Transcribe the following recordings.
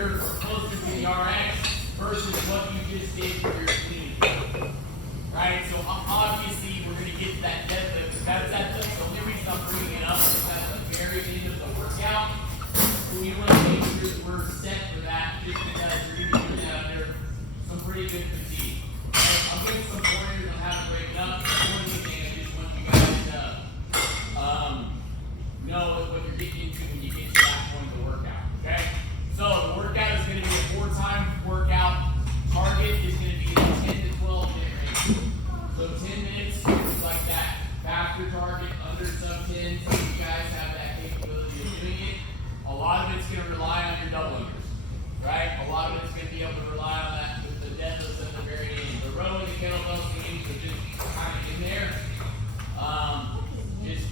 you're closer to the RX versus what you just did for your clean. Right? So obviously we're going to get to that deadlift. That's the only reason I'm bringing it up is that's the very end of the workout. So we want to make sure that we're set for that just because you're going to be doing that under some pretty good fatigue. Right? I'll give some pointers on how to break it up. One thing I just want you guys to know what you're getting into when you get to that point of the workout. Okay? So the workout is going to be a 4-time workout. Target is going to be in 10 to 12 minute range. So 10 minutes, just like that. Faster target, under sub 10, so you guys have that capability of doing it. A lot of it's going to rely on your double unders, right? A lot of it's going to be able to rely on that with the deadlifts at the very end. The row and the kettlebell swings are just kind of in there. Just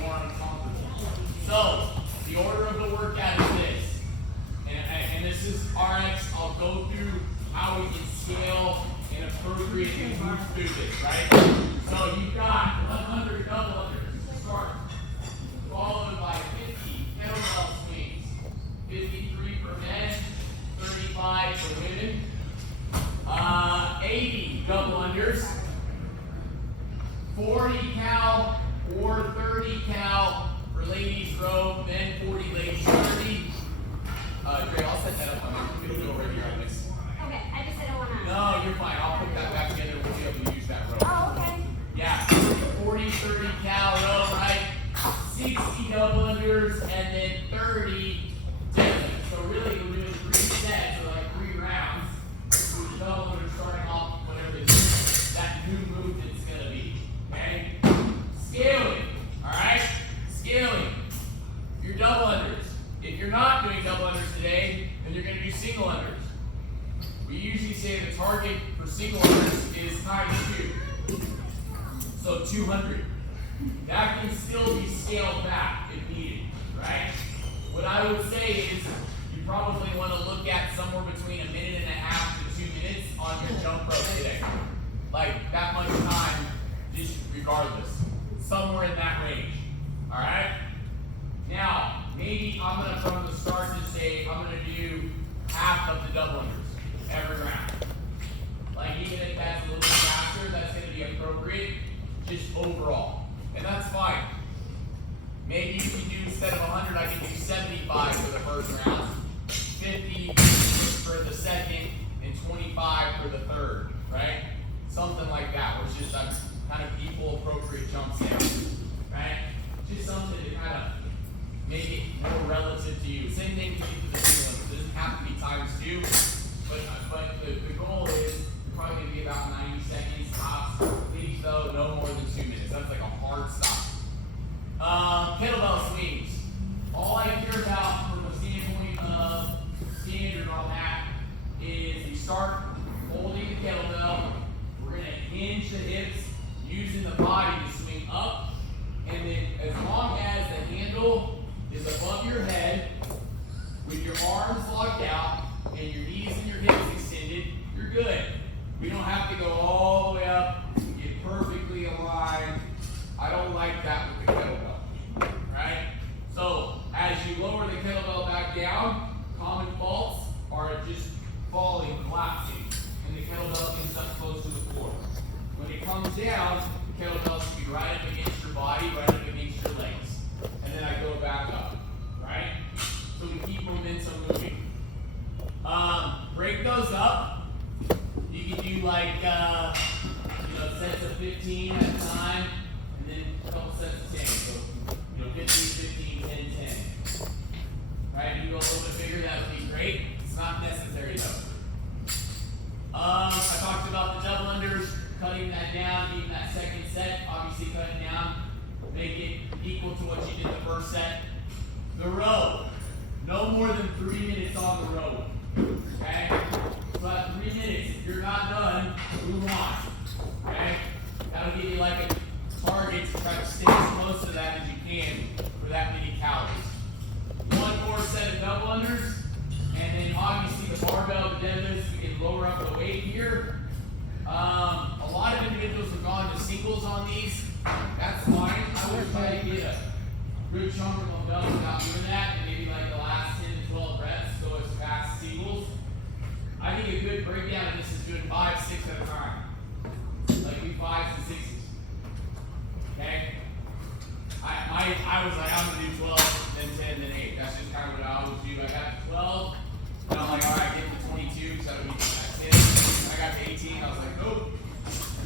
more uncomfortable. So the order of the workout is this, and this is RX. I'll go through how we can scale and appropriately move through this, right? So you've got 100 double unders to start, followed by 50 kettlebell swings, 53 for men, 35 for women, 80 double unders, 40 cal or 30 cal for ladies row, then 40 ladies 30. Dre, I'll set that up on you. It'll go right here on this. Okay, I just didn't want to. No, you're fine. I'll put that back together and we'll be able to use that row. Oh, okay. Yeah, 40, 30 cal row, right? 60 double unders and then 30 deadlifts. So really we're doing 3 sets or like 3 rounds with the double unders starting off whatever that new movement's gonna be. Okay? Scaling. Alright? Scaling. Your double unders. If you're not doing double unders today, then you're gonna do single unders. We usually say the target for single unders is times 2. So 200. That can still be scaled back if needed, right? What I would say is you probably want to look at somewhere between 1.5 minutes to 2 minutes on your jump rope today. Like that much time, just regardless. Somewhere in that range. Alright? Now, maybe I'm going to from the start just say I'm going to do half of the double unders every round. Like even if that's a little bit faster, that's going to be appropriate just overall. And that's fine. Maybe you can do, instead of 100, I can do 75 for the first round, 50 for the second, and 25 for the third, right? Something like that, where it's just kind of equal appropriate jumps down, right? Just something to kind of make it more relative to you. Same thing to do for the single ones. It doesn't have to be times 2, but the goal is you're probably going to be about 90 seconds tops. Please, though, no more than 2 minutes. That's like a hard stop. Kettlebell swings. All I care about from a standpoint of standard on that is you start holding the kettlebell. We're going to hinge the hips using the body to swing up. And then as long as the handle is above your head with your arms locked out and your knees and your hips extended, you're good. We don't have to go all the way up, get perfectly aligned. I don't like that with the kettlebell, right? So as you lower the kettlebell back down, common faults are just falling, collapsing, and the kettlebell ends up close to the floor. When it comes down, the kettlebell should be right up against your body, right up against your legs. And then I go back up, right? So we keep momentum moving. Break those up. You can do like, sets of 15 at a time, and then a couple sets of 10. So, 15, 15, 10, 10. Right? If you go a little bit bigger, that would be great. It's not necessary though. I talked about the double unders, cutting that down, even that second set, obviously cut it down, make it equal to what you did the first set. The row, no more than 3 minutes on the row. Okay? So at 3 minutes, if you're not done, move on. Okay? That'll give you like a target to try to stay as close to that as you can for that many calories. One more set of double unders, and then obviously the barbell, the deadlifts, we can lower up the weight here. A lot of individuals have gone to singles on these. That's fine. I would try to get a good chunk of them done without doing that, and maybe like the last 10 to 12 reps, go as fast as equals. I think a good breakdown of this is doing 5, 6 at a time. Like do 5s and 6s. Okay? I was like, I'm gonna do 12